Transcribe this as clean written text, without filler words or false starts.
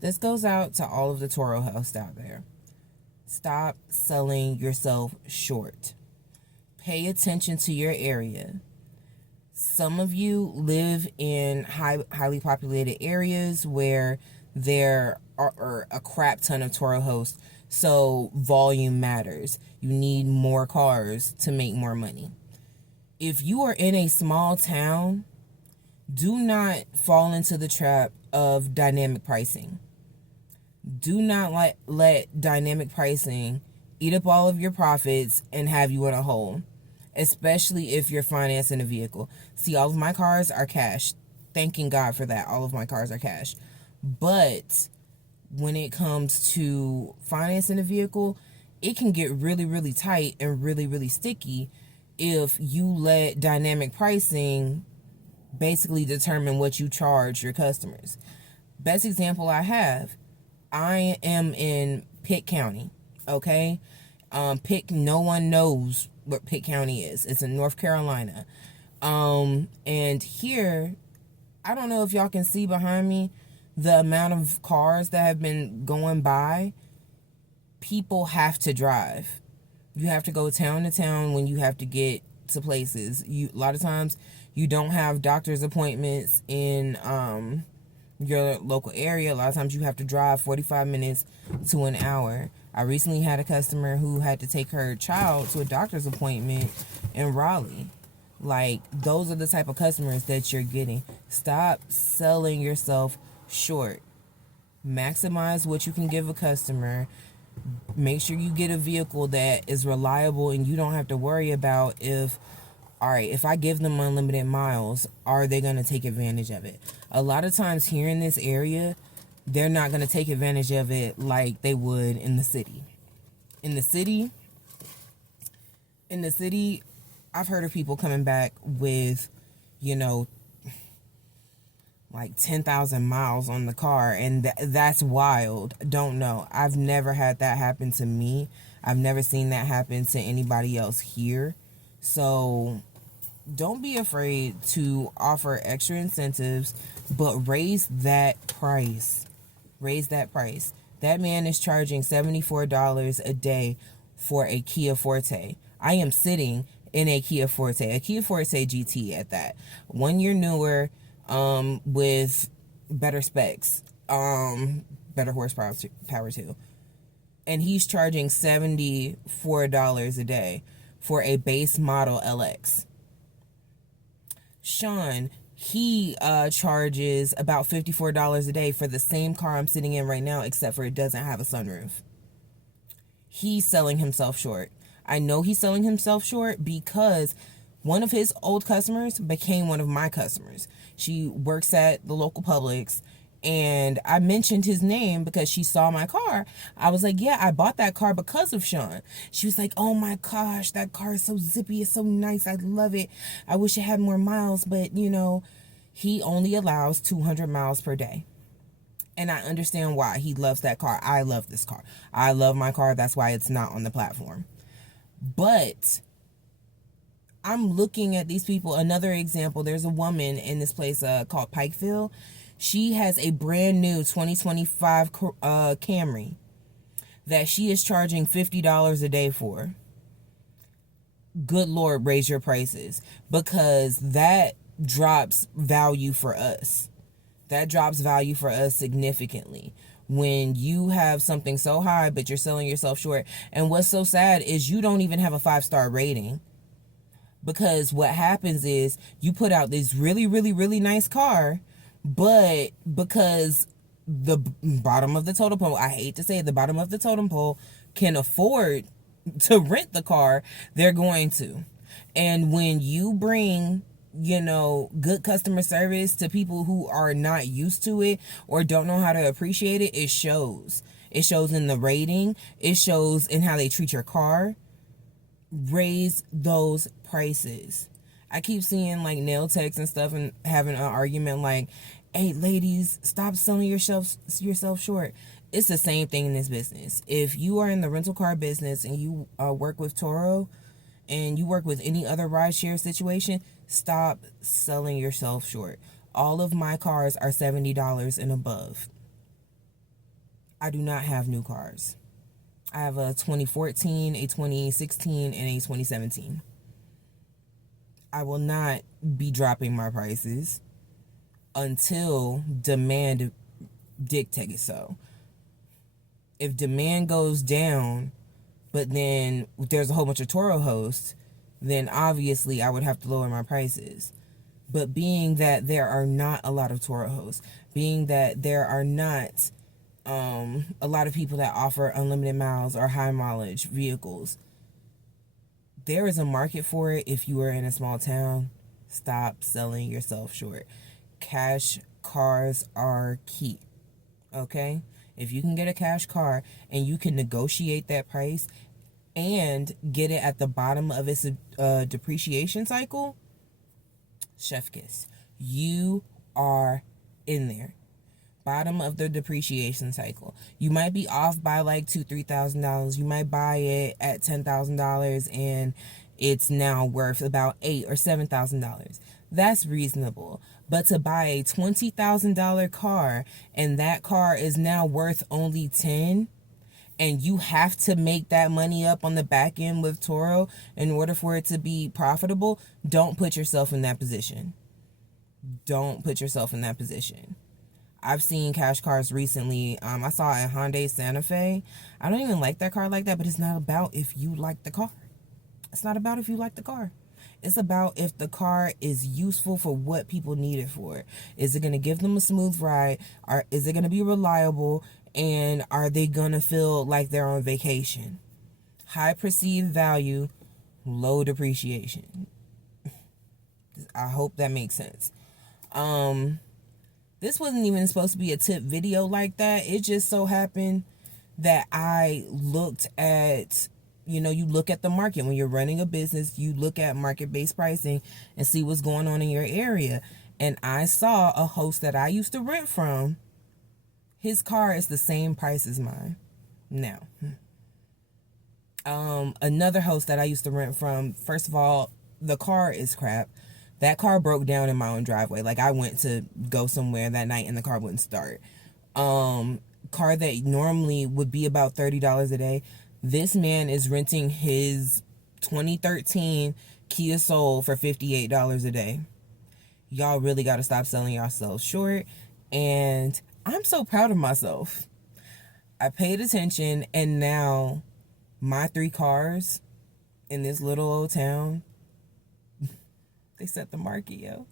This goes out to all of the Toro hosts out there. Stop selling yourself short. Pay attention to your area. Some of you live in highly populated areas where there are a crap ton of Toro hosts, so volume matters. You need more cars to make more money. If you are in a small town, do not fall into the trap of dynamic pricing. Do not let dynamic pricing eat up all of your profits and have you in a hole, especially if you're financing a vehicle. See, all of my cars are cash. Thanking God for that. All of my cars are cash. But when it comes to financing a vehicle, it can get really, really tight and really, really sticky if you let dynamic pricing basically determine what you charge your customers. Best example I have, I am in Pitt County, okay? No one knows what Pitt County is. It's in North Carolina. And here, I don't know if y'all can see behind me the amount of cars that have been going by. People have to drive. You have to go town to town when you have to get to places. A lot of times you don't have doctor's appointments in your local area. A lot of times you have to drive 45 minutes to an hour. I recently had a customer who had to take her child to a doctor's appointment in Raleigh. Like, those are the type of customers that you're getting. Stop selling yourself short. Maximize what you can give a customer. Make sure you get a vehicle that is reliable and you don't have to worry about if I give them unlimited miles, are they going to take advantage of it? A lot of times here in this area, they're not going to take advantage of it like they would in the city. In the city, I've heard of people coming back with, like 10,000 miles on the car, and that's wild. Don't know. I've never had that happen to me. I've never seen that happen to anybody else here. So don't be afraid to offer extra incentives, but raise that price. Raise that price. That man is charging $74 a day for a Kia Forte. I am sitting in a Kia Forte GT at that. 1 year newer, with better specs, better horsepower too. And he's charging $74 a day for a base model LX. Sean, he charges about $54 a day for the same car I'm sitting in right now, except for it doesn't have a sunroof. He's selling himself short. I know he's selling himself short because one of his old customers became one of my customers. She works at the local Publix, and I mentioned his name because she saw my car. I was like, yeah, I bought that car because of Sean. She was like, oh my gosh, that car is so zippy. It's so nice. I love it. I wish it had more miles, but he only allows 200 miles per day. And I understand why. He loves that car. I love this car. I love my car. That's why it's not on the platform. But I'm looking at these people. Another example, there's a woman in this place called Pikeville. She has a brand new 2025 Camry that she is charging $50 a day for. Good Lord, raise your prices, because that drops value for us. That drops value for us significantly. When you have something so high, but you're selling yourself short. And what's so sad is you don't even have a 5-star rating. Because what happens is you put out this really, really, really nice car, but because the bottom of the totem pole, I hate to say it, the bottom of the totem pole can afford to rent the car, they're going to. And when you bring good customer service to people who are not used to it or don't know how to appreciate it, it shows. It shows in the rating. It shows in how they treat your car. Raise those prices. I keep seeing like nail techs and stuff and having an argument like, hey, ladies, stop selling yourself short. It's the same thing in this business. If you are in the rental car business and you work with Turo and you work with any other rideshare situation, stop selling yourself short. All of my cars are $70 and above. I do not have new cars. I have a 2014, a 2016, and a 2017. I will not be dropping my prices until demand dictates so. If demand goes down, but then there's a whole bunch of Turo hosts, then obviously I would have to lower my prices. But being that there are not a lot of Turo hosts, being that there are not a lot of people that offer unlimited miles or high mileage vehicles, there is a market for it. If you are in a small town, stop selling yourself short. Cash cars are key. Okay? If you can get a cash car and you can negotiate that price and get it at the bottom of its depreciation cycle, chef kiss. You are in there. Bottom of the depreciation cycle. You might be off by like $2,000-$3,000. You might buy it at $10,000 and it's now worth about $8,000 or $7,000. That's reasonable. But to buy a $20,000 car and that car is now worth only $10,000, and you have to make that money up on the back end with Turo in order for it to be profitable, don't put yourself in that position. Don't put yourself in that position. I've seen cash cars recently. I saw a Hyundai Santa Fe. I don't even like that car like that, but it's not about if you like the car. It's not about if you like the car. It's about if the car is useful for what people need it for. Is it going to give them a smooth ride? Or is it going to be reliable? And are they going to feel like they're on vacation? High perceived value, low depreciation. I hope that makes sense. This wasn't even supposed to be a tip video like that. It just so happened that I looked at, you look at the market. When you're running a business, you look at market-based pricing and see what's going on in your area. And I saw a host that I used to rent from. His car is the same price as mine now. Another host that I used to rent from, first of all, the car is crap. That car broke down in my own driveway. Like, I went to go somewhere that night and the car wouldn't start. Car that normally would be about $30 a day. This man is renting his 2013 Kia Soul for $58 a day. Y'all really got to stop selling yourselves short. And I'm so proud of myself. I paid attention, and now my 3 cars in this little old town, they set the market, yo.